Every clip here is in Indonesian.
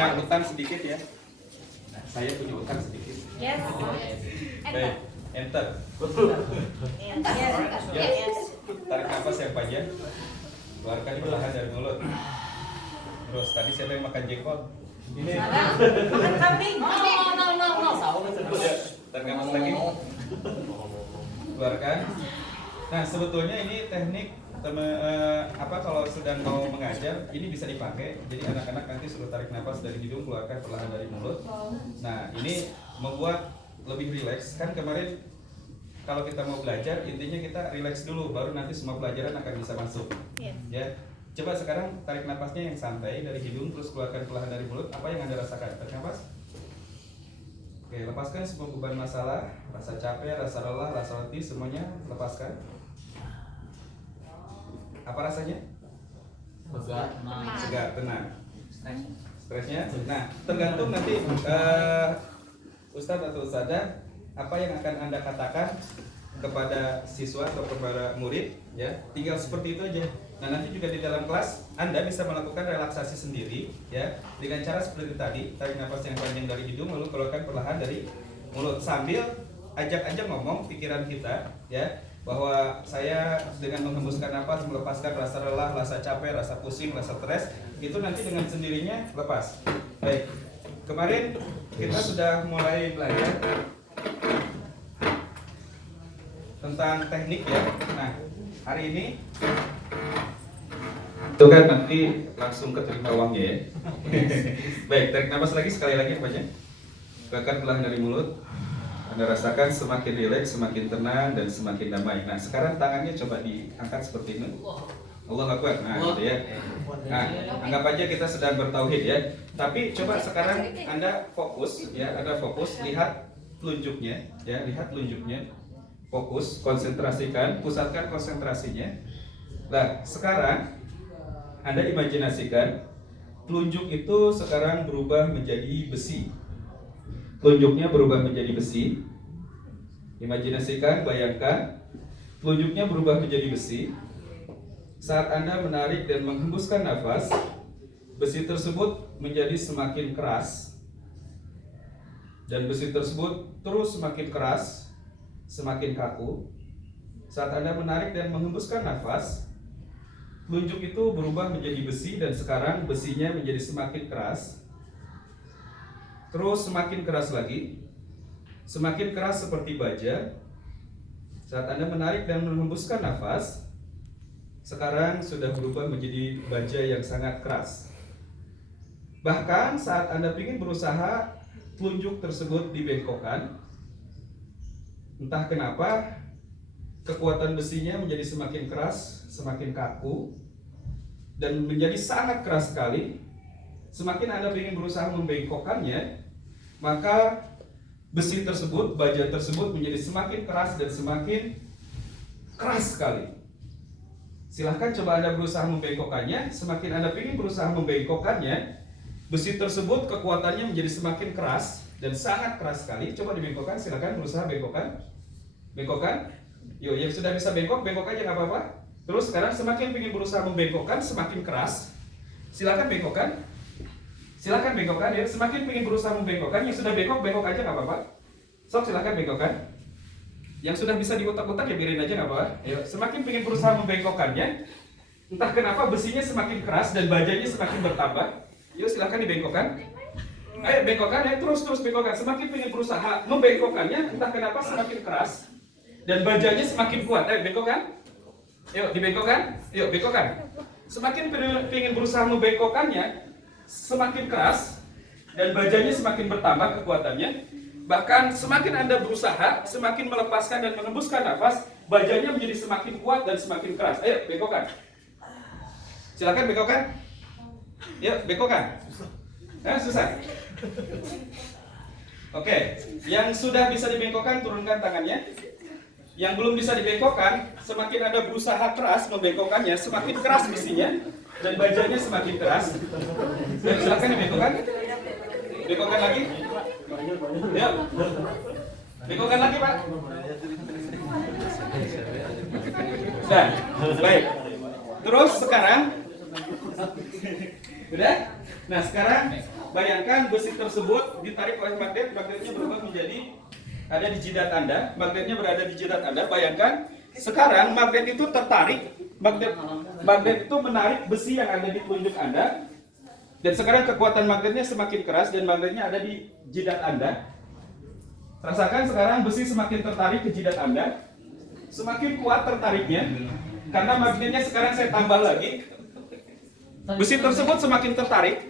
punya utang sedikit ya. Saya punya utang sedikit. Yes. Baik, enter. Yes. Tarik nafas yang panjang. Keluarkan perlahan dari mulut. Terus tadi siapa yang makan jengkol? Ini. Makan kambing. No. Ya, tarik nafas lagi. Keluarkan. Nah, sebetulnya ini teknik kalau sedang mau mengajar ini bisa dipakai. Jadi anak-anak nanti suruh tarik nafas dari hidung, keluarkan perlahan dari mulut. Nah, ini membuat lebih rileks. Kan kemarin kalau kita mau belajar intinya kita rileks dulu, baru nanti semua pelajaran akan bisa masuk. Ya. Coba sekarang tarik nafasnya yang santai dari hidung, terus keluarkan perlahan dari mulut. Apa yang Anda rasakan? Tarik nafas. Oke, lepaskan semua beban masalah, rasa capek, rasa lelah, rasa letih, semuanya lepaskan. Apa rasanya? Segar, tenang. Stresnya? Nah, tergantung nanti Ustadz atau Ustadzah apa yang akan Anda katakan kepada siswa atau kepada murid, ya. Tinggal seperti itu aja. Nah, nanti juga di dalam kelas Anda bisa melakukan relaksasi sendiri, ya, dengan cara seperti tadi, tarik nafas yang panjang dari hidung lalu keluarkan perlahan dari mulut sambil ajak-ajak ngomong pikiran kita, ya. Bahwa saya dengan menghembuskan nafas melepaskan rasa lelah, rasa capek, rasa pusing, rasa stres, itu nanti dengan sendirinya lepas. Baik, kemarin kita sudah mulai belajar tentang teknik ya. Nah, hari ini itu kan nanti langsung keterima uangnya ya. Baik, tarik nafas lagi sekali lagi apanya? Keluarkan perlahan dari mulut. Anda rasakan semakin rileks, semakin tenang, dan semakin damai. Nah, sekarang tangannya coba diangkat seperti ini. Allah Akbar. Nah, gitu ya. Nah, anggap aja kita sedang bertauhid ya. Tapi coba sekarang Anda fokus ya, Anda fokus, lihat telunjuknya ya, lihat telunjuknya. Fokus, konsentrasikan, pusatkan konsentrasinya. Nah, sekarang Anda imajinasikan telunjuk itu sekarang berubah menjadi besi. Telunjuknya berubah menjadi besi. Imajinasikan, bayangkan telunjuknya berubah menjadi besi. Saat Anda menarik dan menghembuskan nafas, besi tersebut menjadi semakin keras. Dan besi tersebut terus semakin keras, semakin kaku. Saat Anda menarik dan menghembuskan nafas, telunjuk itu berubah menjadi besi dan sekarang besinya menjadi semakin keras. Terus semakin keras lagi, semakin keras seperti baja. Saat Anda menarik dan menghembuskan nafas, sekarang sudah berubah menjadi baja yang sangat keras. Bahkan saat Anda ingin berusaha, telunjuk tersebut dibengkokkan. Entah kenapa, kekuatan besinya menjadi semakin keras, semakin kaku, dan menjadi sangat keras sekali. Semakin Anda ingin berusaha membengkokkannya, maka besi tersebut, baja tersebut menjadi semakin keras dan semakin keras sekali. Silahkan coba Anda berusaha membengkokkannya. Semakin Anda ingin berusaha membengkokkannya, besi tersebut kekuatannya menjadi semakin keras dan sangat keras sekali. Coba dibengkokkan, silahkan berusaha bengkokkan. Bengkokkan. Yuk, yang sudah bisa bengkok, bengkok aja nggak apa-apa. Terus sekarang semakin ingin berusaha membengkokkan, semakin keras. Silahkan bengkokkan. Silakan bengkokkan ya. Semakin ingin berusaha membengkokkan, yang sudah bengkok, bengkok aja nggak apa-apa. Sok silahkan bengkokkan. Yang sudah bisa diutak-utak ya biarin aja nggak apa-apa. Ayo, semakin ingin berusaha membengkokkannya, entah kenapa besinya semakin keras dan bajanya semakin bertambah. Yuk silahkan dibengkokkan. Ayo bengkokkan ya, terus bengkokkan. Semakin ingin berusaha membengkokkannya, entah kenapa semakin keras dan bajanya semakin kuat. Ayo bengkokkan. Yuk dibengkokkan. Yuk bengkokkan. Semakin ingin berusaha membengkokkannya, semakin keras dan bajanya semakin bertambah kekuatannya. Bahkan semakin Anda berusaha, semakin melepaskan dan menghembuskan nafas, bajanya menjadi semakin kuat dan semakin keras. Ayo bengkokkan. Silakan bengkokkan. Yuk bengkokkan. Susah. Oke, yang sudah bisa dibengkokkan turunkan tangannya. Yang belum bisa dibengkokkan, semakin Anda berusaha keras membengkokkannya, semakin keras besinya dan bajanya semakin keras. Ya, silakan dibengkokkan. Bengkokkan lagi. Ya. Bengkokkan lagi, Pak. Nah, baik. Terus sekarang udah? Nah sekarang bayangkan besi tersebut ditarik oleh magnet, magnetnya berubah menjadi ada di jidat Anda, magnetnya berada di jidat Anda. Bayangkan sekarang magnet itu tertarik, magnet itu menarik besi yang ada di telunjuk Anda. Dan sekarang kekuatan magnetnya semakin keras dan magnetnya ada di jidat Anda. Rasakan sekarang besi semakin tertarik ke jidat Anda. Semakin kuat tertariknya. Karena magnetnya sekarang saya tambah lagi. Besi tersebut semakin tertarik.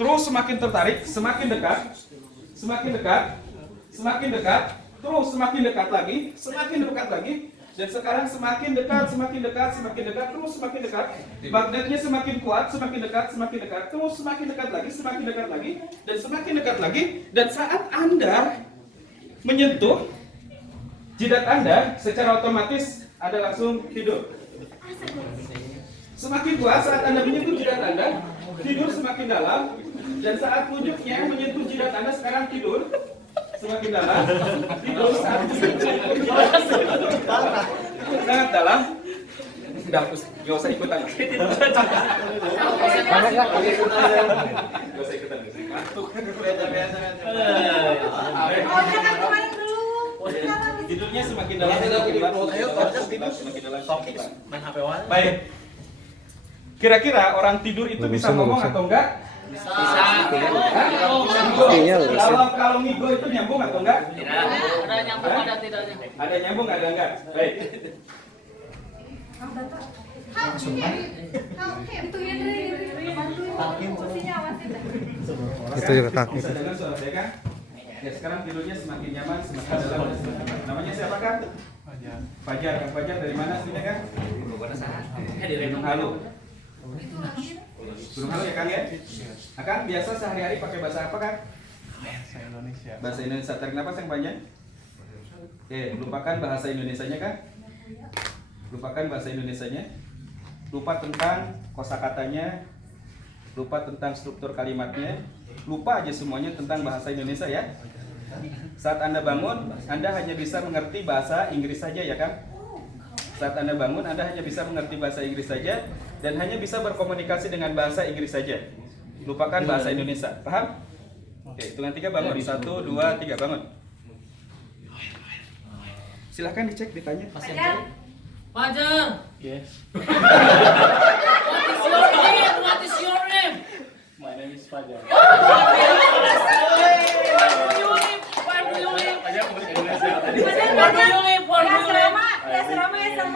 Terus semakin tertarik, semakin dekat. Semakin dekat. Semakin dekat. Terus semakin dekat lagi. Semakin dekat lagi. Dan sekarang semakin dekat, semakin dekat, semakin dekat, terus semakin dekat. Magnetnya semakin kuat, semakin dekat, terus semakin dekat lagi, dan semakin dekat lagi. Dan saat Anda menyentuh jidat Anda, secara otomatis Anda langsung tidur. Semakin kuat saat Anda menyentuh jidat Anda, tidur semakin dalam. Dan saat telunjuknya menyentuh jidat Anda, sekarang tidur semakin dalam, tidur saat sangat dalam. Udah, gak usah ikutan. Gak usah ikutan. Tidurnya semakin dalam, semakin dalam. Baik. Kira-kira orang tidur itu bisa ngomong atau enggak? Bisa. Kalau ngigo itu nyambung atau enggak? Tidak. Ada nyambung, ada tidaknya. Ada nyambung, ada enggak? Baik. Itu ya kaki. Bisa dengar suara saya kan? Ya sekarang tidurnya semakin nyaman, semakin dalam. Namanya siapa kan? Fajar. Kang Fajar dari mana aslinya kan? Gunung Halu. Gunung Halu ya Kang ya? Kang biasa sehari-hari pakai bahasa apa Kang? Bahasa Indonesia. Bahasa Indonesia. Tarik nafas yang panjang. Oke, lupakan bahasa Indonesianya kan? Lupakan bahasa Indonesianya. Lupa tentang kosakatanya. Lupa tentang struktur kalimatnya. Lupa aja semuanya tentang bahasa Indonesia ya. Saat Anda bangun, Anda hanya bisa mengerti bahasa Inggris saja ya kan? Saat Anda bangun, Anda hanya bisa mengerti bahasa Inggris saja dan hanya bisa berkomunikasi dengan bahasa Inggris saja. Lupakan bahasa Indonesia. Paham? Oke, hitungan 3 bangun. 1, 2, 3 bangun. Silahkan dicek, ditanya. Fajar. Yes. What is your name? My name is Fajar. Where do you live? Fajar bahasa Indonesia. Where do you live? Where do you live?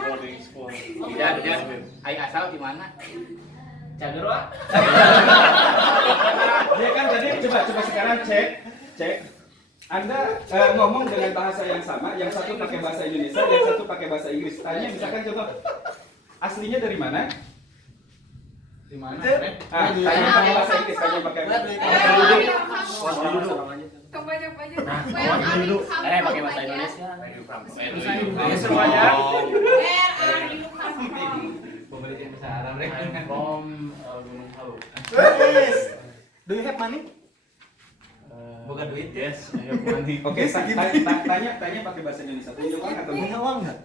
Boarding school. Ayo asal di mana? Cagero. Dia kan tadi coba sekarang cek. Anda ngomong dengan bahasa yang sama, yang satu pakai bahasa Indonesia, yang satu pakai bahasa Inggris. Tanya misalkan coba aslinya dari mana? Di mana? Tanya pakai bahasa Inggris, tanya pakai bahasa Pakai bahasa Indonesia. semuanya. From Gunung Halu. Do you have money? Bukan duit. Yes, I have money. Oke, tanya pakai bahasa Indonesia. Punya uang atau Punya uang nggak?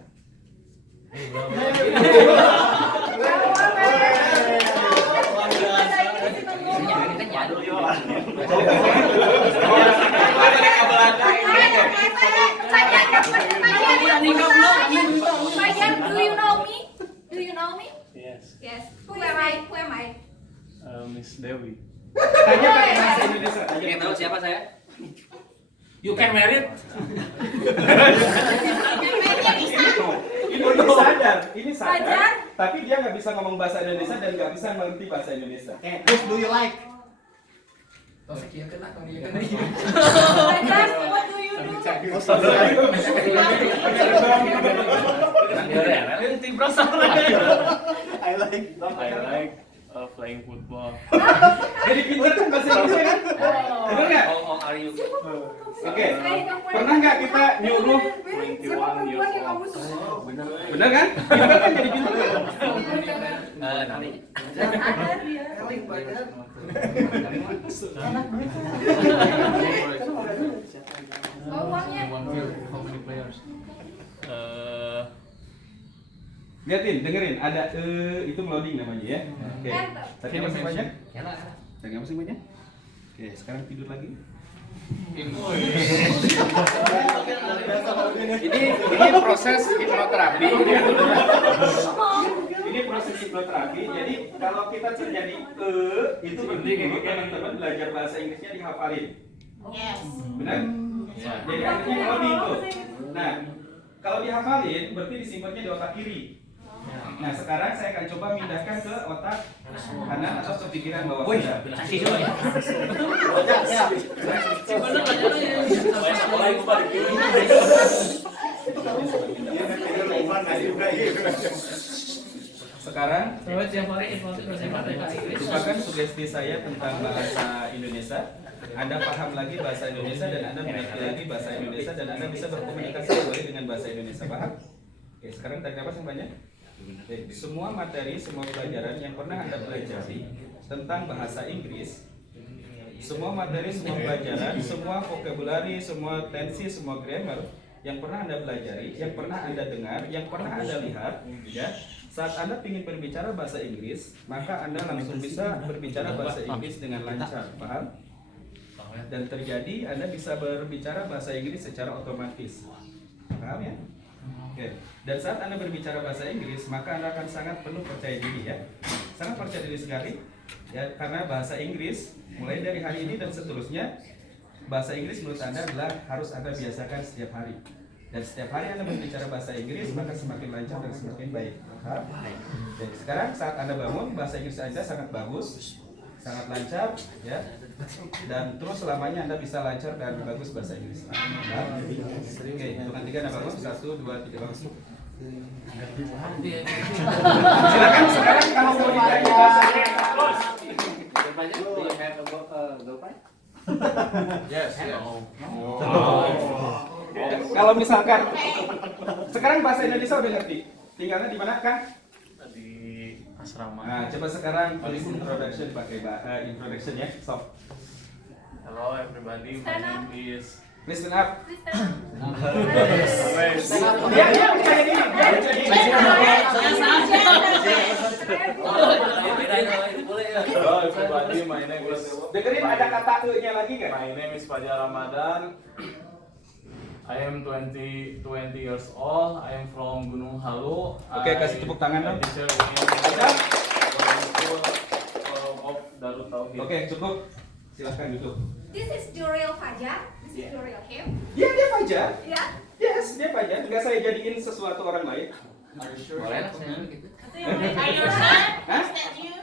Do you know me? Do you know me? Yes. Yes. Who am I? Who am I? Miss Dewi. Tanya pakai bahasa Indonesia. Ingin tahu siapa saya? You can marry it. Ini sadar, tapi dia nggak bisa ngomong bahasa Indonesia dan nggak bisa mengerti bahasa Indonesia. Who do you like? Fajar, what do you do? I like. I like playing football. Jadi pintar kan bahasa Indonesia kan? Benar nggak? How are you? Oke. Pernah nggak kita nyuruh? 21 years old. Benar kan? Pintar kan jadi pintar. Nanti. Bawa uangnya. Lihatin, dengerin. Ada itu loading namanya ya. Oke. Tadi apa sih banyak? Tarik nafas yang banyak. Oke, sekarang tidur lagi. Ini proses hipnoterapi. Ini proses hipnoterapi. Jadi kalau kita terjadi itu penting teman-teman belajar bahasa Inggrisnya dihafalin. Yes. Benar? Jadi artinya kalau itu. Nah, kalau dihafalin berarti disimpannya di otak kiri. Nah, sekarang saya akan coba pindahkan ke otak kanan atau ke pikiran bawah sadar. Kasih dulu ya. Sekarang Coba tiap hari info bahasa Inggris. lupakan sugesti saya tentang bahasa Indonesia. Anda paham lagi bahasa Indonesia dan Anda mengerti lagi bahasa Indonesia dan Anda bisa berkomunikasi kembali dengan bahasa Indonesia. Paham? Oke, sekarang tarik nafas yang banyak. Oke, semua materi, semua pelajaran yang pernah Anda pelajari tentang bahasa Inggris, semua materi, semua pelajaran, semua vocabulary, semua tensi, semua grammar yang pernah Anda pelajari, yang pernah Anda dengar, yang pernah Anda lihat, ya. Saat Anda ingin berbicara bahasa Inggris, maka Anda langsung bisa berbicara bahasa Inggris dengan lancar, paham? Dan terjadi Anda bisa berbicara bahasa Inggris secara otomatis, paham ya? Oke. Dan saat Anda berbicara bahasa Inggris, maka Anda akan sangat penuh percaya diri ya, sangat percaya diri sekali, ya, karena bahasa Inggris mulai dari hari ini dan seterusnya, bahasa Inggris menurut Anda adalah harus Anda biasakan setiap hari. Dan setiap hari Anda berbicara bahasa Inggris, maka semakin lancar dan semakin baik. Paham? Jadi sekarang saat Anda bangun, bahasa Inggris Anda sangat bagus, sangat lancar, ya. Dan terus selamanya Anda bisa lancar dan bagus bahasa Inggris. Paham? Oke, hitungan 3 Anda bangun, 1, 2, 3 bangun. Silakan sekarang kalau mau ditanya bahasa Yes, yes. Kalau misalkan sekarang bahasa Indonesia udah ngerti, tinggalnya di mana kan? Di asrama. Nah, coba sekarang tulis introduction pakai introduction ya, soft. Hello everybody, my name is. Please stand up. Please stand up. Dia percaya diri, dia percaya diri. Hello everybody, my name is. Dengerin ada kata E-nya lagi nggak? My name is Fajar Ramadan. I am 20 years old. I am from Gunung Halu. Oke, kasih tepuk tangan dong. I teacher in Fajar. of Darut Tauhid. Oke, cukup. Silahkan duduk. This is the real Fajar. This is the real him. Dia Fajar. Ya. Yes, dia Fajar. Nggak saya jadiin sesuatu orang lain. Boleh lah saya gitu. Itu yang lain. Hah?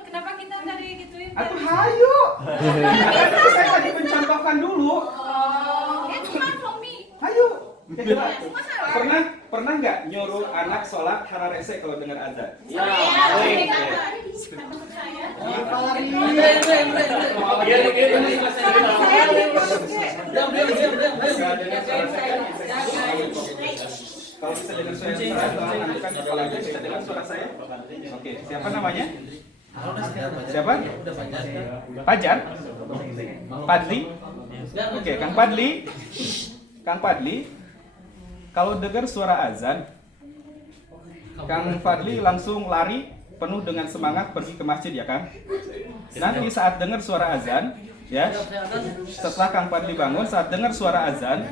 Kenapa kita tadi gituin? Atuh hayu. Karena saya tadi mencontohkan dulu. Oh, it's not for me. Hayu. Masalah. Pernah nggak nyuruh anak sholat hararese kalau dengar azan? Ya. Kalau bisa dengar suara saya, tolong angkat kepalanya. Bisa dengar suara saya? Oke, siapa namanya? Siapa? Fajar? Padli? Oke, Kang Padli. Kang Padli, kalau dengar suara azan, Kang Fadli langsung lari penuh dengan semangat pergi ke masjid ya Kang. Nanti saat dengar suara azan, ya, setelah Kang Fadli bangun, saat dengar suara azan,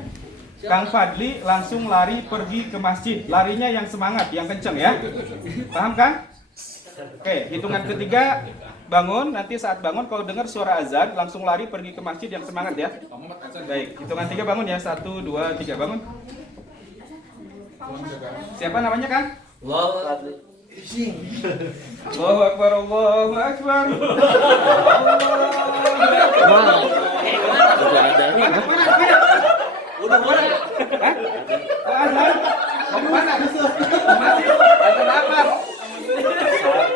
Kang Fadli langsung lari pergi ke masjid. Larinya yang semangat, yang kenceng ya. Paham Kang? Oke, hitungan ketiga bangun, nanti saat bangun kalau dengar suara azan langsung lari pergi ke masjid yang semangat ya. Baik, hitungan 3 bangun ya. 1, 2, 3 bangun. Siapa namanya Kang? Allahu Akbar, Allahu Akbar. Udah mana? Hah? Oh, azan? Mau kemana? Masih? Azan apa?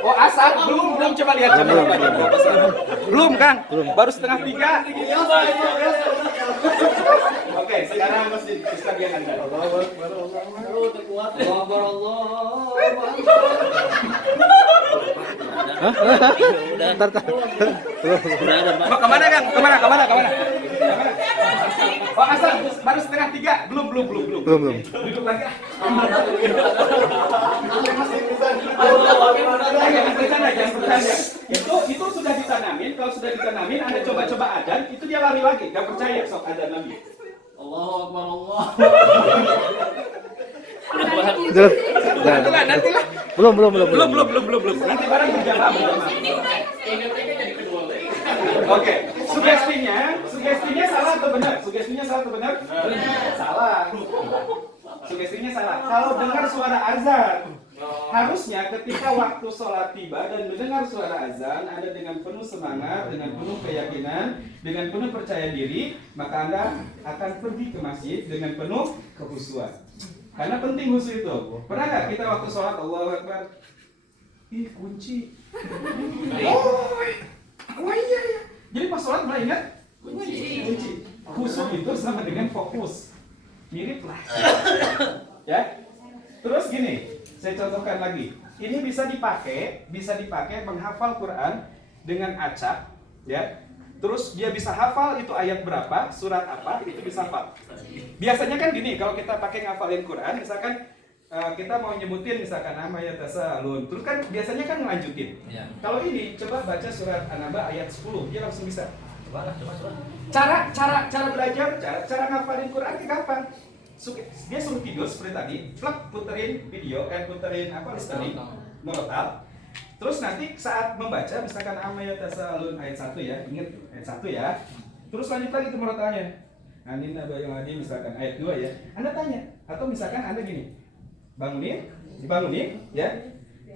Oh, asal belum coba lihat. Belum Kang, baru setengah 3. Oke, sekarang Ustaz yang Anda. Allahu Akbar, Allahu Akbar. Mau kemana Kang? Kemana? Oh, asal baru setengah 3. Belum. Duduk lagi. Jangan bercanda, jangan bercanda. Itu sudah ditanamin. Kalau sudah ditanamin, Anda coba-coba adzan, itu dia lari lagi. Gak percaya sok adzan lagi. Allahu Akbar Allah. Nantilah. Belum. Nanti barang berjamaah. Oke, sugestinya salah atau benar? Salah. Sugestinya salah. Kalau dengar suara azan, harusnya ketika waktu sholat tiba dan mendengar suara azan, Anda dengan penuh semangat, dengan penuh keyakinan, dengan penuh percaya diri, maka Anda akan pergi ke masjid dengan penuh kekhusyuan. Karena penting khusyuk itu. Pernah nggak kita waktu sholat Allahu Akbar? Ih, kunci. Oh iya. Jadi pas sholat mulai ingat? Kunci. Khusyuk itu sama dengan fokus. Mirip lah. Ya. Terus gini, saya contohkan lagi. Ini bisa dipakai menghafal Quran dengan acak, ya. Terus dia bisa hafal itu ayat berapa, surat apa, itu bisa hafal. Biasanya kan gini, kalau kita pakai ngafalin Quran, misalkan kita mau nyebutin misalkan nama ya tasalun, terus kan biasanya kan ngelanjutin. Ya. Kalau ini coba baca surat An-Naba ayat 10, dia langsung bisa. Coba. Cara belajar, cara ngafalin Quran itu kapan? Dia suruh tidur seperti tadi, plak puterin video, puterin listening, murotal. Terus nanti saat membaca, misalkan Amma Yatasalun ayat 1 ya, ingat ayat 1 ya. Terus lanjut lagi ke murotalnya. Anin Nabayung Adi misalkan ayat 2 ya. Anda tanya, atau misalkan Anda gini, dibangunin ya.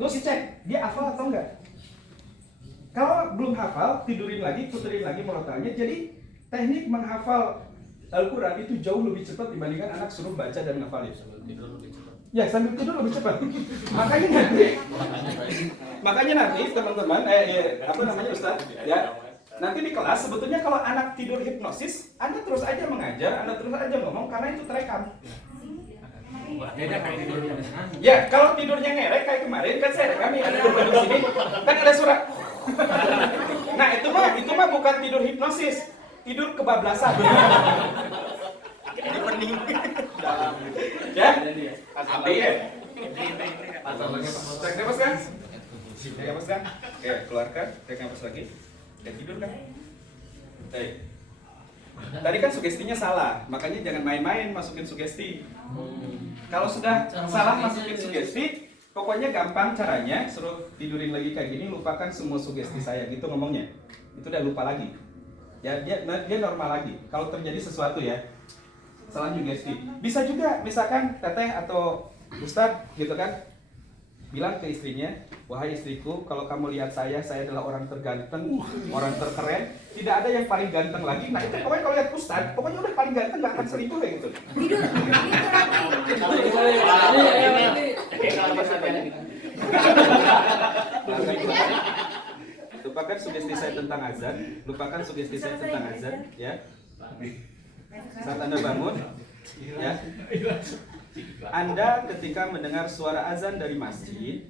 Terus dicek, dia hafal atau enggak? Kalau belum hafal, tidurin lagi, puterin lagi murotalnya. Jadi teknik menghafal Al-Quran itu jauh lebih cepat dibandingkan anak suruh baca dan ngafalin. Ya, sambil tidur lebih cepat. Makanya nanti teman-teman, Ustaz, ya. Nanti di kelas sebetulnya kalau anak tidur hipnosis, Anda terus aja mengajar, Anda terus aja ngomong karena itu terekam. Ya, kalau tidurnya ngerek kayak kemarin kan saya rekam ada di sini, kan ada surat. Nah, itu mah bukan tidur hipnosis, tidur kebablasan. Ya? Ambil ya? Tarik nafas kan? Tarik nafas kan? Oke, keluarkan. Tarik nafas lagi. Dan tidur kan? Baik. Tadi kan sugestinya salah, makanya jangan main-main masukin sugesti. Kalau sudah salah masukin sugesti, pokoknya gampang caranya, suruh tidurin lagi kayak gini, lupakan semua sugesti saya, gitu ngomongnya. Itu udah lupa lagi. Ya, dia normal lagi. Kalau terjadi sesuatu ya, salah sugesti. Bisa juga, misalkan teteh atau ustadz gitu kan, bilang ke istrinya, wahai istriku, kalau kamu lihat saya adalah orang terganteng, orang terkeren, tidak ada yang paling ganteng lagi. Nah itu pokoknya kalau lihat ustadz, pokoknya udah paling ganteng, gak akan selingkuh kayak gitu. Lupakan sugesti saya tentang azan, ya. Saat Anda bangun, ya. Anda ketika mendengar suara azan dari masjid,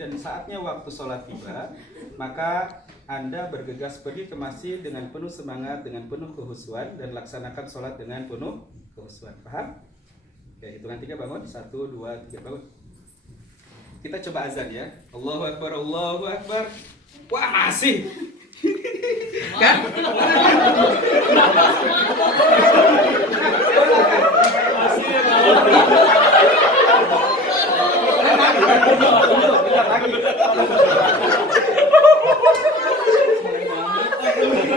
dan saatnya waktu sholat tiba, maka Anda bergegas pergi ke masjid dengan penuh semangat, dengan penuh kehusuan, dan laksanakan sholat dengan penuh kehusuan. Paham? Oke, hitungan 3 bangun. 1, 2, 3 bangun. Kita coba azan ya. Allahu Akbar, Allahu Akbar. Wah, masih. Kan?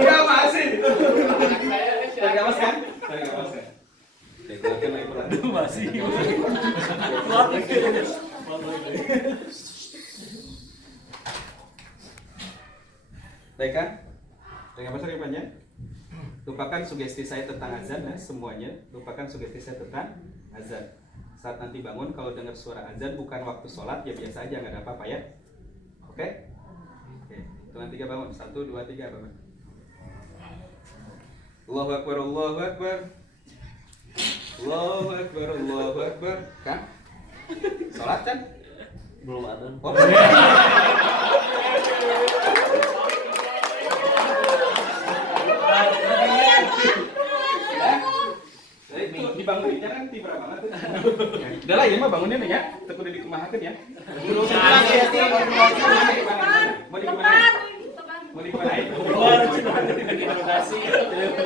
Ya masih. Tarik nafas kan? Oke, keluarkan lagi pelan. Masih. Baik kan? Tarik nafas lagi panjang. Lupakan sugesti saya tentang azan ya, semuanya. Lupakan sugesti saya tentang azan. Saat nanti bangun, kalau dengar suara azan bukan waktu sholat, ya biasa aja, nggak ada apa-apa ya. Oke? Oke, hitungan 3 bangun. 1, 2, 3 bangun. Allahu Akbar, Allahu Akbar. Allahu Akbar, Allahu Akbar. Kan? Sholat kan? Belum ada. Oh. dibangunin jangan tibra banget. Udah lah, ini mah bangunin ya. Teu kudu dikumahakeun ya. Mau dikumahain? Mau dikumahain?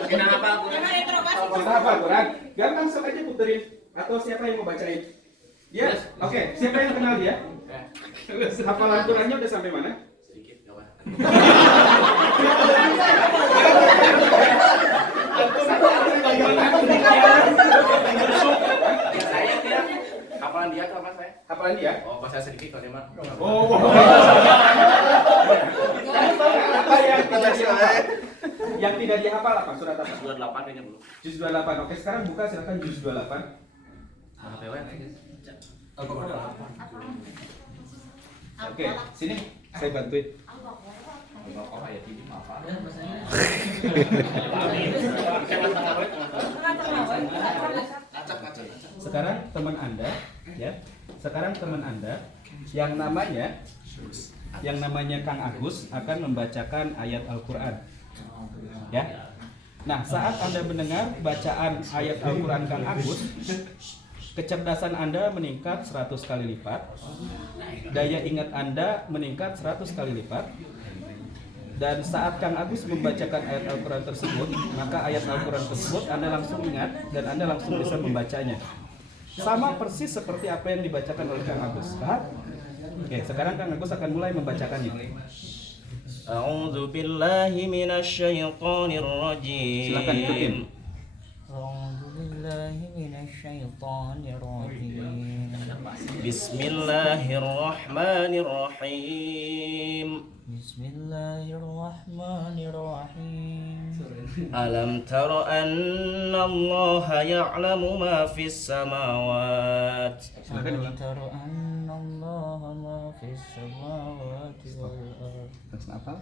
Kenapa? Kenapa Quran? Gampang sok aja puterin. Atau siapa yang mau bacain? Ya, oke. Siapa yang kenal dia? Hafalan Qurannya udah sampai mana? Sedikit, gak apa. Saya tidak. Hafalan dia atau apa saya? Hafalan dia? Oh, pas saya sedikit kalau dia mah. Oh. Apa yang tidak dihafal? Yang tidak dihafal apa? Surat apa? Surat 8 kayaknya belum. Juz 28. Oke, sekarang buka silakan juz 28. Oke, sini saya bantuin. Oh, ayat ini apa? Sekarang teman Anda, ya. Sekarang teman Anda yang namanya Kang Agus akan membacakan ayat Al-Qur'an. Ya. Nah, saat Anda mendengar bacaan ayat Al-Qur'an Kang Agus, kecerdasan Anda meningkat 100 kali lipat. Daya ingat Anda meningkat 100 kali lipat. Dan saat Kang Agus membacakan ayat Al-Quran tersebut, maka ayat Al-Quran tersebut Anda langsung ingat dan Anda langsung bisa membacanya. Sama persis seperti apa yang dibacakan oleh Kang Agus. Paham? Oke, sekarang Kang Agus akan mulai membacakannya. A'udzu billahi minasyaitonir rajim. Silakan ikutin. A'udzu billahi minasyaitonir rajim. Bismillahirrahmanirrahim. Bismillahirrahmanirrahim. Alam tara anna Allah ya'lamu ma fis samawati. Silakan Alam tara anna Allah ma fis samawati wal ardh. Langsung apa?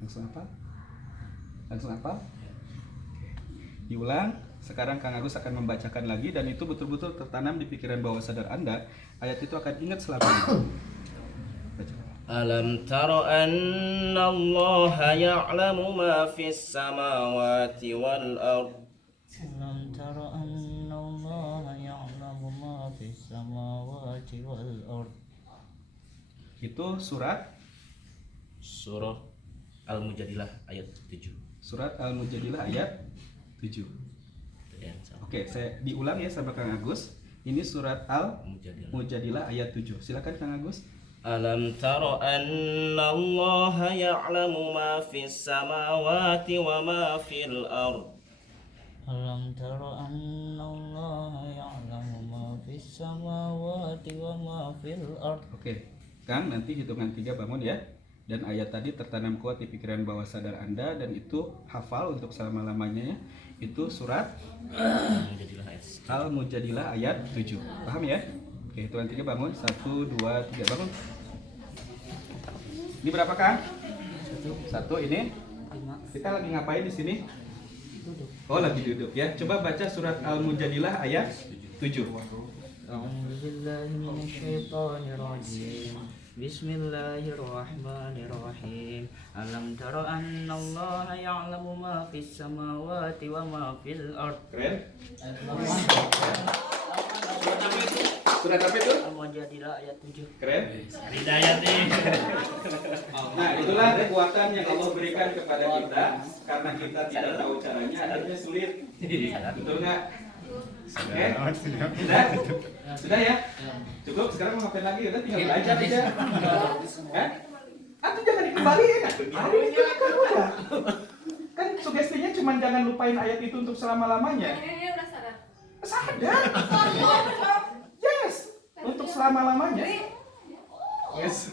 Langsung apa? Langsung apa? Diulang. Sekarang Kang Agus akan membacakan lagi dan itu betul-betul tertanam di pikiran bawah sadar Anda. Ayat itu akan ingat selamanya. Baca. Alam tara anna Allah ya'lamu ma fis samawati wal ardh. Alam tara anna Allah ya'lamu ma fis samawati wal ardh. Itu surah Al-Mujadilah ayat 7. Surat Al-Mujadilah ayat 7. Oke, saya diulang ya sama Kang Agus. Ini surat Al-Mujadilah ayat 7. Silakan Kang Agus. Alam tara anna Allah ya'lamu ma fis samawati wa ma fil ardh. Alam tara anna Allah ya'lamu ma fis samawati wa ma fil ardh. Oke, Kang, nanti hitungan 3 bangun ya. Dan ayat tadi tertanam kuat di pikiran bawah sadar Anda dan itu hafal untuk selama-lamanya ya. Itu surat Al-Mujadilah ayat 7. Paham ya? Oke, hitungan 3 bangun. 1, 2, 3 bangun. Ini berapa, Kang? 1 ini. Kita lagi ngapain di sini? Oh, lagi duduk ya. Coba baca surat Al-Mujadilah ayat 7. A'udzu billahi minasyaitonir rajim. Bismillahirrahmanirrahim. Alam tara anna Allah ya'lamu ma fis samawati wa ma fil ardh. Keren. Surat apa itu? Al-Mujadilah ayat 7. Keren. Hidayat nih. Nah, itulah kekuatan yang Allah berikan kepada kita karena kita tidak tahu caranya, akhirnya sulit. Betul nggak? Oke? Sudah ya? Cukup, sekarang mau ngapain lagi? Udah tinggal belajar aja. Atau jangan dikembaliin. Hari ini kan udah. Kan sugestinya cuma jangan lupain ayat itu untuk selama-lamanya. Ini udah sadar. Sadar? Yes, untuk selama-lamanya. Yes.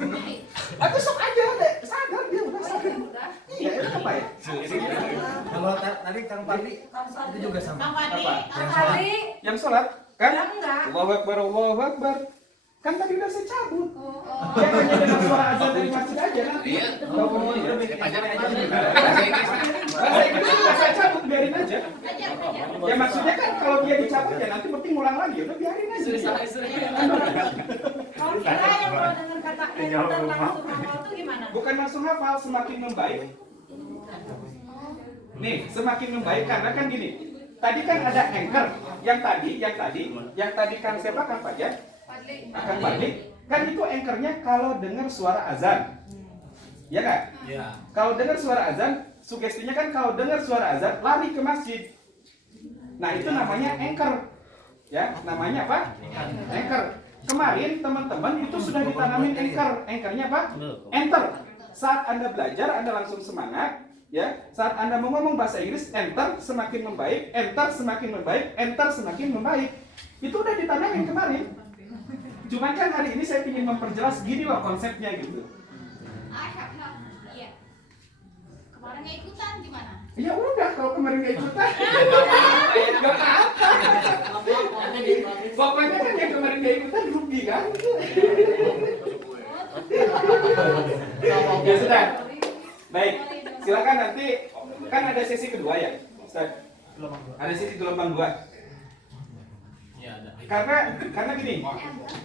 Atau sok aja deh, sadar dia udah sadar. Iya, itu apa ya? Kalau tadi Kang Fadli itu juga sama. Yang sholat? Kan? Ya, enggak. Allahu Akbar, Allahu Akbar. Kan tadi udah saya cabut. Oh. Ya hanya dengan suara azan dari masjid aja nanti. Oh iya. Bahasa Inggris juga saya cabut, biarin aja. Ya maksudnya kan kalau dia dicabut ya nanti penting ngulang lagi, udah biarin aja. Kalau kita yang kalau dengar kata kita langsung hafal tuh gimana? Bukan langsung hafal, semakin membaik. Nih, semakin membaik karena kan gini. tadi kan ada anchor. Yang tadi kan siapa Kang Fajar? Kang Fadli. Kan itu anchornya kalau dengar suara azan. Ya kan? Iya. Kalau dengar suara azan, sugestinya kan kalau dengar suara azan lari ke masjid. Nah, itu namanya anchor. Ya, namanya apa? Anchor. Kemarin teman-teman itu sudah ditanamin anchor. Anchornya apa? Enter. Saat Anda belajar, Anda langsung semangat. Ya, saat Anda mau ngomong bahasa Inggris, enter semakin membaik, enter semakin membaik, enter semakin membaik. Itu udah ditanamin kemarin. Cuman kan hari ini saya ingin memperjelas gini loh konsepnya gitu. Iya. Kemarin nggak ikutan gimana? Ya udah, kalau kemarin nggak ikutan, nggak apa-apa. Pokoknya kan yang kemarin nggak ikutan rugi kan? Ya sudah. Baik, silakan nanti kan ada sesi kedua ya, Ustaz. Ada sesi gelombang 2. Iya ada. Karena gini,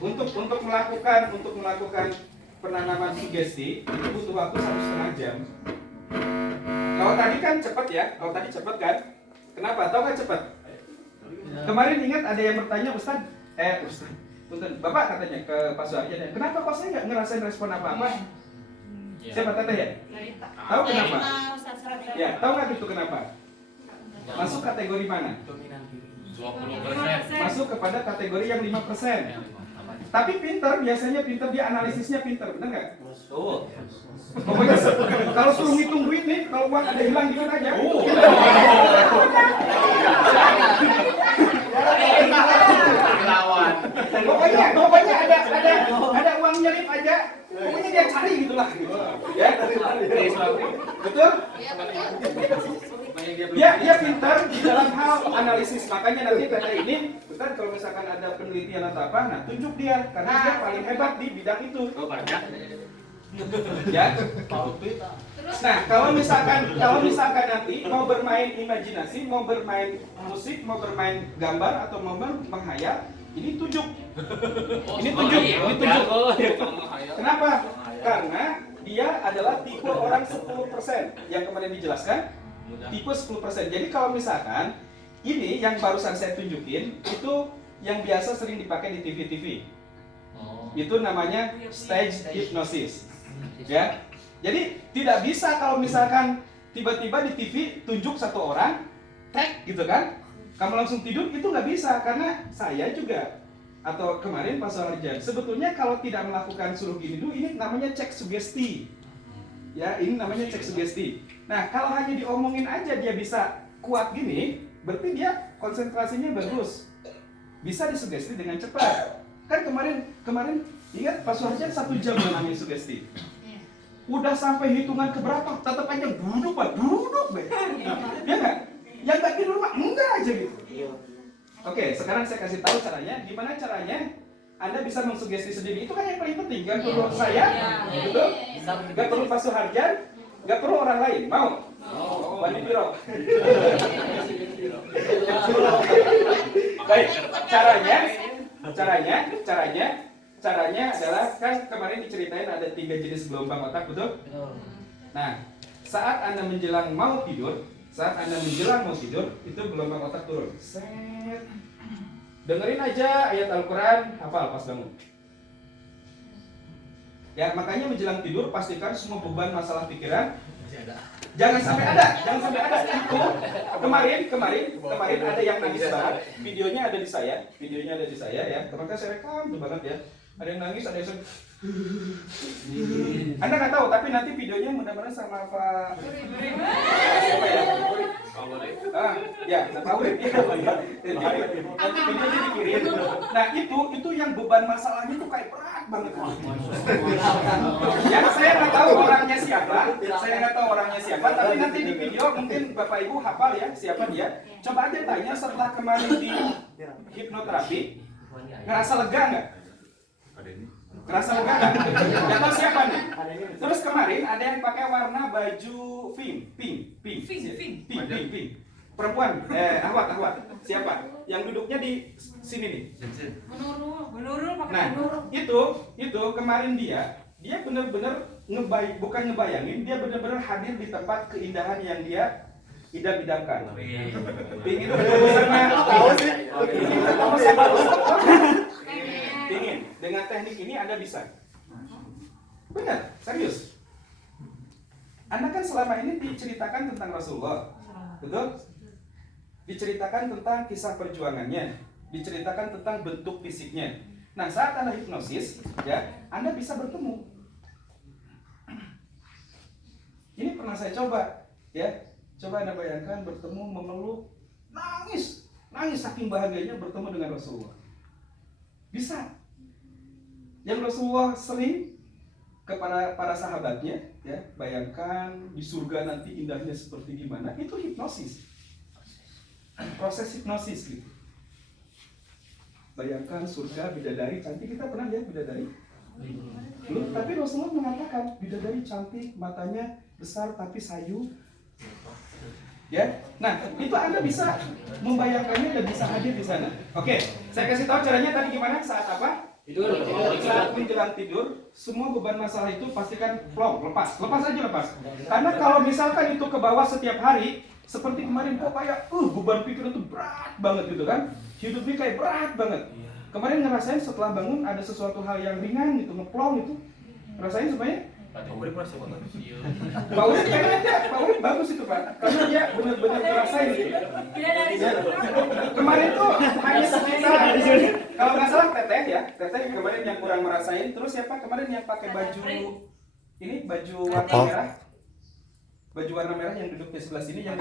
untuk melakukan penanaman sugesti itu butuh waktu 1,5 jam. Kalau tadi kan cepet ya, kan? Kenapa? Tahu kan cepet? Kemarin ingat ada yang bertanya, Ustaz, punten, Bapak katanya ke Pak Suharjan, kenapa kok saya nggak ngerasain respon apa-apa? Siapa teteh ya? Tahu kenapa? Ya, tahu nggak itu kenapa? Masuk kategori mana? 20%. Masuk kepada kategori yang 5%. Tapi biasanya pinter, dia analisisnya pinter, bener nggak? Pokoknya kalau suruh ngitung duit nih, kalau uang ada hilang dikit aja. Pokoknya ada uang nyelip aja. Pokoknya dia cari gitulah. Ya, betul? Dia pintar di dalam hal analisis. Makanya nanti kata ini, bukan kalau misalkan ada penelitian atau apa, nah tunjuk dia karena dia paling hebat di bidang itu. Ya. Nah, kalau misalkan nanti mau bermain imajinasi, mau bermain musik, mau bermain gambar atau mau menghayal, ini tunjuk. Ini tunjuk. Kenapa? Karena dia adalah tipe orang 10% yang kemarin dijelaskan. Tipe 10%. Jadi kalau misalkan ini yang barusan saya tunjukin itu yang biasa sering dipakai di TV-TV. Itu namanya stage hypnosis. Ya. Jadi tidak bisa kalau misalkan tiba-tiba di TV tunjuk satu orang, tek gitu kan, kamu langsung tidur, itu nggak bisa karena saya juga atau kemarin Pak Suharjan sebetulnya kalau tidak melakukan suruh gini dulu, ini namanya cek sugesti. Ya, ini namanya cek sugesti. Nah, kalau hanya diomongin aja dia bisa kuat gini, berarti dia konsentrasinya bagus, bisa disugesti dengan cepat. Kan kemarin ingat Pak Suharjan 1 jam menangani sugesti. Udah sampai hitungan keberapa, tetap aja duduk, ya nggak? Yang nggak tidur mah enggak aja gitu. Oke, sekarang saya kasih tahu caranya. Gimana caranya Anda bisa mengsugesti sendiri? Itu kan yang paling penting. Gak perlu saya, gitu. Gak perlu Pak Suharjan, gak perlu orang lain. Mau? Wani Biro. Baik, caranya adalah kan kemarin diceritain ada 3 jenis gelombang otak, betul? Nah, saat Anda menjelang mau tidur, itu gelombang otak turun. Set. Dengerin aja ayat Al-Quran, hafal pas bangun. Ya, makanya menjelang tidur pastikan semua beban masalah pikiran jangan sampai ada. Itu kemarin ada yang nangis banget. Videonya ada di saya ya. Kemarin saya rekam tuh banget ya. Ada yang nangis, ada yang Anda nggak tahu, tapi nanti videonya mudah-mudahan sama Pak siapa ya? Ya, Pak Urip ya. Nanti videonya dikirim. Nah, itu yang beban masalahnya tuh kayak berat banget. Ya, saya nggak tahu orangnya siapa, tapi nanti di video mungkin Bapak Ibu hafal ya siapa dia. Coba aja tanya setelah kemarin di hipnoterapi, ngerasa lega nggak? Ngerasa lega nggak? Nggak tahu siapa nih. Terus kemarin ada yang pakai warna baju pink. Perempuan, ahwat. Siapa? Yang duduknya di sini nih. Menurun pakai Nah, menurun. itu kemarin dia benar-benar bukan ngebayangin, dia benar-benar hadir di tempat keindahan yang dia idam-idamkan. Pingin ketemu sama Pingin. Dengan teknik ini Anda bisa. Benar, serius. Anda kan selama ini diceritakan tentang Rasulullah, betul? Diceritakan tentang kisah perjuangannya, diceritakan tentang bentuk fisiknya. Nah, saat Anda hipnosis, ya, Anda bisa bertemu. Ini pernah saya coba, ya. Coba Anda bayangkan bertemu, memeluk, nangis saking bahagianya bertemu dengan Rasulullah. Bisa. Yang Rasulullah sering kepada para sahabatnya, ya, bayangkan di surga nanti indahnya seperti gimana. Itu hipnosis. Proses hipnosis gitu. Bayangkan surga, bidadari cantik. Kita pernah lihat bidadari? Belum, tapi Rasulullah mengatakan bidadari cantik, matanya besar tapi sayu. Ya, nah itu Anda bisa membayangkannya dan bisa hadir di sana. Oke, saya kasih tahu caranya tadi gimana. Saat apa? Tidur. Saat menjelang tidur, semua beban masalah itu pastikan plong, lepas aja. Karena kalau misalkan itu ke bawah setiap hari, seperti kemarin kok kayak beban pikiran itu berat banget gitu kan, hidupnya kayak berat banget. Kemarin ngerasain setelah bangun ada sesuatu hal yang ringan gitu, ngeplong itu, ngerasain semuanya. Pak Urip kayaknya aja, Pak Urip bagus itu Pak, karena dia benar-benar ngerasain gitu. Kemarin tuh hanya sekitar, kalau nggak salah Teteh kemarin yang kurang merasain. Terus siapa kemarin yang pakai baju ini, baju warna merah? Baju warna merah yang duduk di sebelah sini yang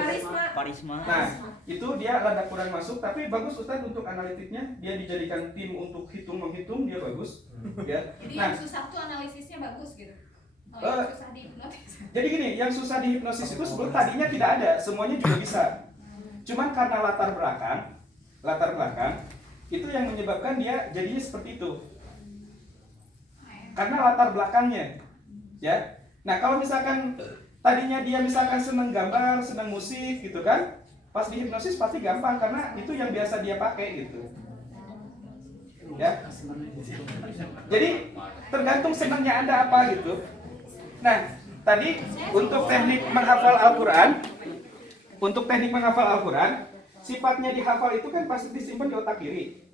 Parisma. Nah, itu dia rada kurang masuk, tapi bagus Ustaz untuk analitiknya. Dia dijadikan tim untuk menghitung, dia bagus. Ya. Jadi Nah, yang susah tuh analisisnya bagus gitu. Yang susah dihipnotis. Jadi gini, yang susah dihipnosis itu sebelum tadinya tidak ada, semuanya juga bisa. Cuman karena latar belakang itu yang menyebabkan dia jadinya seperti itu. Karena latar belakangnya, ya. Nah, kalau misalkan tadinya dia misalkan senang gambar, senang musik gitu kan, pas dihipnosis pasti gampang karena itu yang biasa dia pakai gitu. Ya. Jadi tergantung senangnya Anda apa gitu. Nah, tadi untuk teknik menghafal Al-Quran, sifatnya dihafal itu kan pasti disimpan di otak kiri.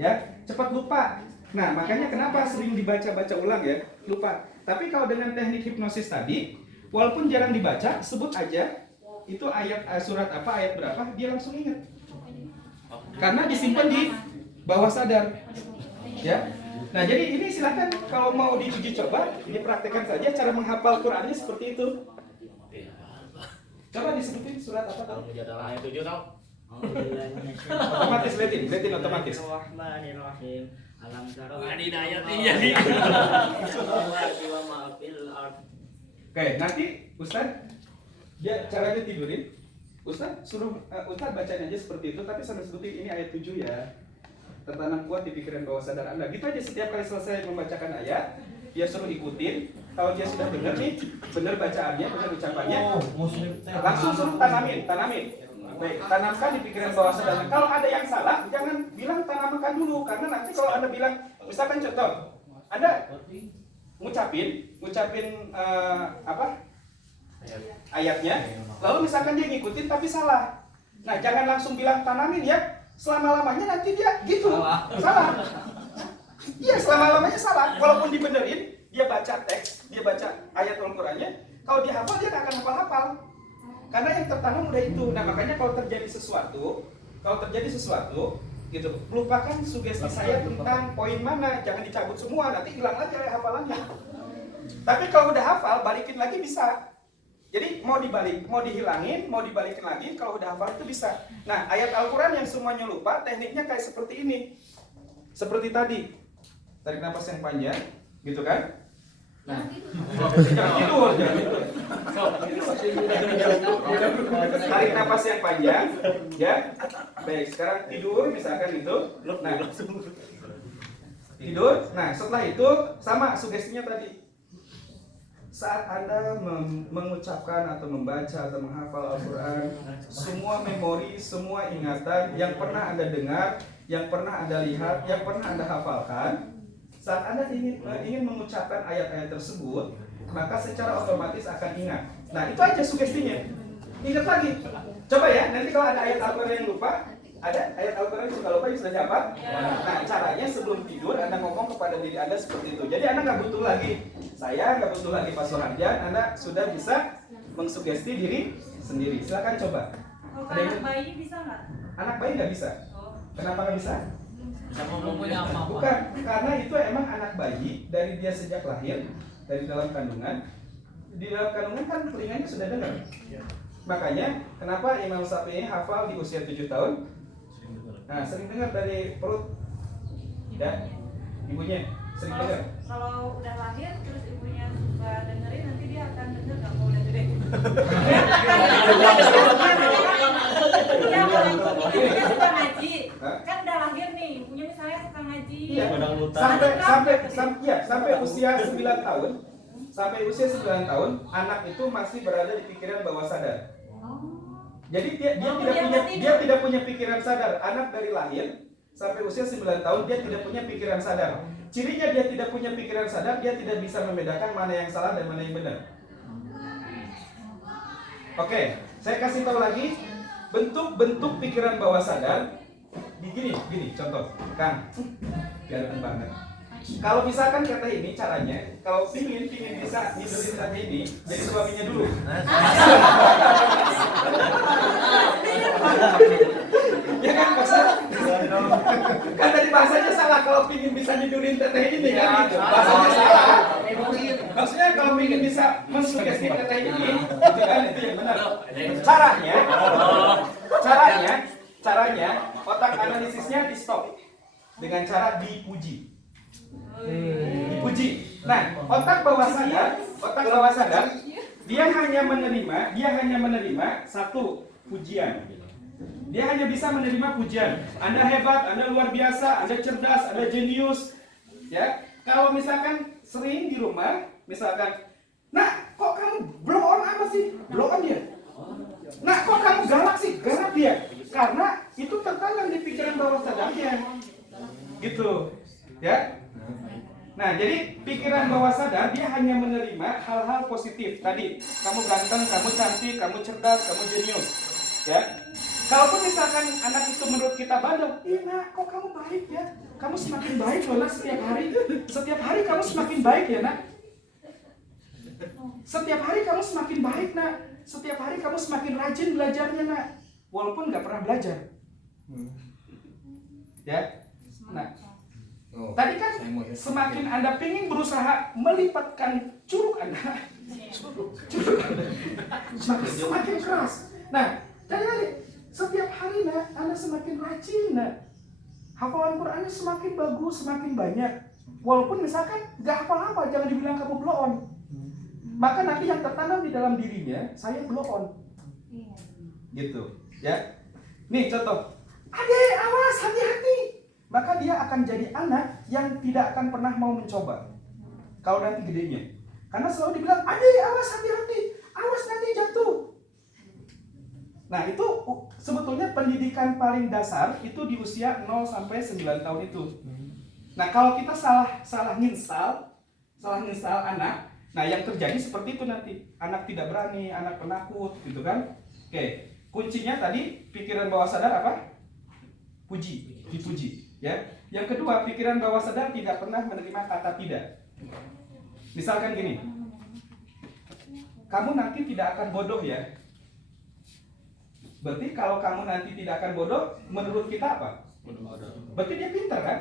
Ya, cepat lupa. Nah, makanya kenapa sering dibaca-baca ulang ya, lupa. Tapi kalau dengan teknik hipnosis tadi, walaupun jarang dibaca, sebut aja itu ayat surat apa, ayat berapa, dia langsung ingat. Karena disimpan di bawah sadar. Ya. Nah, jadi ini silakan kalau mau diuji coba, dipraktekkan saja cara menghafal Qur'annya seperti itu. Coba disebutin surat apa tahu? Ayat 7 tahu? Otomatis liatin otomatis. Bismillahirrahmanirrahim. Alam taro. Ini ayat iya nih. Oke, nanti Ustaz dia caranya tidurin. Ustaz suruh Ustaz bacain aja seperti itu, tapi sambil sebutin ini ayat 7 ya. Tertanam kuat di pikiran bawah sadar Anda. Gitu aja setiap kali selesai membacakan ayat, dia suruh ikutin. Kalau dia sudah benar nih, benar bacaannya, benar ucapannya, langsung suruh tanamin. Baik, tanamkan di pikiran bawah sadar. Kalau ada yang salah, jangan bilang tanamkan dulu, karena nanti kalau Anda bilang, misalkan contoh, Anda ngucapin ayatnya, lalu misalkan dia ngikutin tapi salah. Nah, jangan langsung bilang tanamin ya. Selama-lamanya nanti dia gitu. Salah. Iya, selama-lamanya salah. Walaupun dibenerin, dia baca teks, dia baca ayat Al-Qur'annya, kalau dia hafal dia nggak akan hafal-hafal. Karena yang tertanam udah itu. Nah, makanya kalau terjadi sesuatu, gitu, lupakan sugesti saya tentang poin mana, jangan dicabut semua, nanti hilang aja hafalannya. Tapi kalau udah hafal, balikin lagi bisa. Jadi mau dihilangin, mau dibalikin lagi, kalau udah hafal itu bisa. Nah, ayat Al-Quran yang semuanya lupa, tekniknya kayak seperti ini. Seperti tadi, tarik nafas yang panjang, gitu kan? Nah, jangan tidur. Tarik nafas yang panjang, ya. Baik, sekarang tidur, misalkan itu. Nah, tidur. Nah, setelah itu sama sugestinya tadi. Saat Anda mengucapkan atau membaca atau menghafal Al-Quran, semua memori, semua ingatan yang pernah Anda dengar, yang pernah Anda lihat, yang pernah Anda hafalkan, saat Anda ingin mengucapkan ayat-ayat tersebut, maka secara otomatis akan ingat. Nah, itu aja sugestinya. Ingat lagi. Coba ya, nanti kalau ada ayat Al-Quran yang lupa, ada ayat Al-Quran yang suka lupa yang sudah hafal. Nah, caranya sebelum tidur Anda ngomong kepada diri Anda seperti itu. Jadi Anda nggak butuh lagi saya, nggak butuh lagi Pak Soharjan. Anda sudah bisa mengsugesti diri sendiri. Silakan coba. Kalau Ada yang- anak bayi bisa nggak? Anak bayi nggak bisa. Kenapa nggak bisa? Belum punya apa-apa. Bukan, karena itu emang anak bayi dari dia sejak lahir, dari dalam kandungan. Di dalam kandungan kan telinganya sudah dengar. Makanya kenapa Imam Syafi'i hafal di usia 7 tahun? Nah, sering dengar dari perut ya, ibunya sering dengar. Kalau udah lahir terus ibunya suka dengerin, nanti dia akan denger nggak mau udah gede. Iya, ibunya suka ngaji. Kan udah lahir nih, ibunya misalnya suka ngaji. Iya. Sampai usia 9 tahun. Sampai usia 9 tahun, anak itu masih berada di pikiran bawah sadar. Jadi dia tidak punya pikiran sadar. Anak dari lahir sampai usia 9 tahun dia tidak punya pikiran sadar. Cirinya dia tidak punya pikiran sadar, dia tidak bisa membedakan mana yang salah dan mana yang benar. Oke, saya kasih tahu lagi bentuk-bentuk pikiran bawah sadar. Gini contoh, Kang. Ganteng banget. Kalau misalkan kata ini caranya, kalau pingin bisa tidurin kata ini, jadi suaminya dulu. Ya kan kan tadi bahasanya salah. Kalau pingin bisa tidurin teteh ini kan gitu. Bahasanya salah. Maksudnya kalau pingin bisa mensugesti teteh ini, itu kan itu yang benar. Caranya otak analisisnya di stop dengan cara dipuji. Nah, otak bawah sadar dia hanya menerima satu pujian. Dia hanya bisa menerima pujian. Anda hebat, Anda luar biasa, Anda cerdas, Anda jenius. Ya, kalau misalkan sering di rumah, misalkan, nah kok kamu blow on apa sih? Blow on dia. Nah kok kamu galak sih? Galak dia. Karena itu tertanam di pikiran bawah sadarnya. Gitu. Ya. Nah, jadi pikiran bawah sadar dia hanya menerima hal-hal positif. Tadi, kamu ganteng, kamu cantik, kamu cerdas, kamu jenius. Ya. Kalaupun misalkan anak itu menurut kita bandel, nak, kok kamu baik ya? Kamu semakin baik loh, nak, setiap hari. Setiap hari kamu semakin baik ya, nak. Setiap hari kamu semakin baik, nak. Setiap hari kamu semakin rajin belajarnya, nak. Walaupun nggak pernah belajar. Ya. Nah, tadi kan semakin Anda ingin berusaha melipatkan curug Anda, semakin keras. Nah, jadi setiap hari Anda semakin rajin, hafalan Qurannya semakin bagus, semakin banyak. Walaupun misalkan nggak hafal apa, jangan dibilang kamu blow on. Maka nanti yang tertanam di dalam dirinya, saya blow on. Gitu, ya. Nih contoh, adek awas hati-hati. Maka dia akan jadi anak yang tidak akan pernah mau mencoba kalau nanti gedenya. Karena selalu dibilang, adek awas hati-hati, awas nanti jatuh. Nah itu sebetulnya pendidikan paling dasar itu di usia 0 sampai 9 tahun itu. Nah kalau kita salah nginstal anak, nah yang terjadi seperti itu nanti. Anak tidak berani, anak penakut gitu kan. Oke, kuncinya tadi pikiran bawah sadar apa? Dipuji. Ya. Yang kedua, pikiran bawah sadar tidak pernah menerima kata tidak. Misalkan gini, kamu nanti tidak akan bodoh ya. Berarti kalau kamu nanti tidak akan bodoh, menurut kita apa? Berarti dia pintar kan?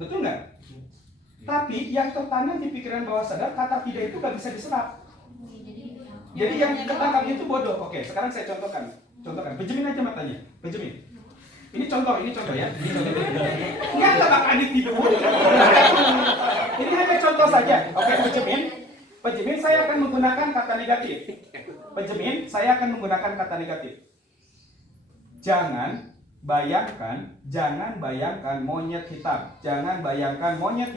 Betul nggak? Tapi yang tertanam di pikiran bawah sadar, kata tidak itu nggak bisa diserap. Jadi yang ketangkap itu bodoh. Oke, sekarang saya contohkan. Pejemin aja matanya. Pejemin. Ini contoh ya. Nggak bakal ditidur. Ini hanya contoh saja. Oke, pejemin saya akan menggunakan kata negatif. Jangan bayangkan monyet hitam. Jangan bayangkan monyet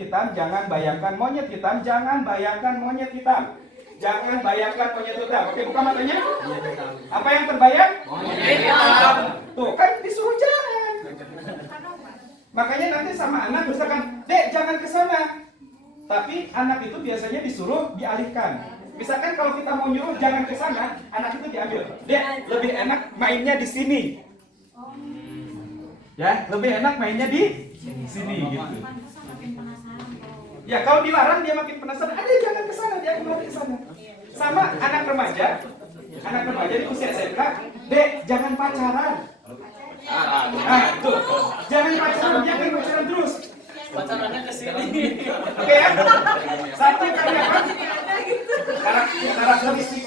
hitam. Oke, buka matanya. Apa yang terbayang? Tuh, kan disuruh jangan. Makanya nanti sama anak misalkan, "Dek, jangan ke sana." Tapi anak itu biasanya disuruh dialihkan. Misalkan kalau kita mau nyuruh jangan ke sana, anak itu diambil. Dek, lebih enak mainnya di sini. Ya, lebih enak mainnya di sini gitu. Pantesan makin penasaran kalau. Ya, kalau dilarang dia makin penasaran. Ada jangan ke sana, dia kembali ke sana. Sama anak remaja di usia SMK, Dek, jangan pacaran. Nah, tuh. Jangan pacaran, jangan pacaran terus. Pacarannya ke sini. Oke ya? Satu karena apa? Karakteristik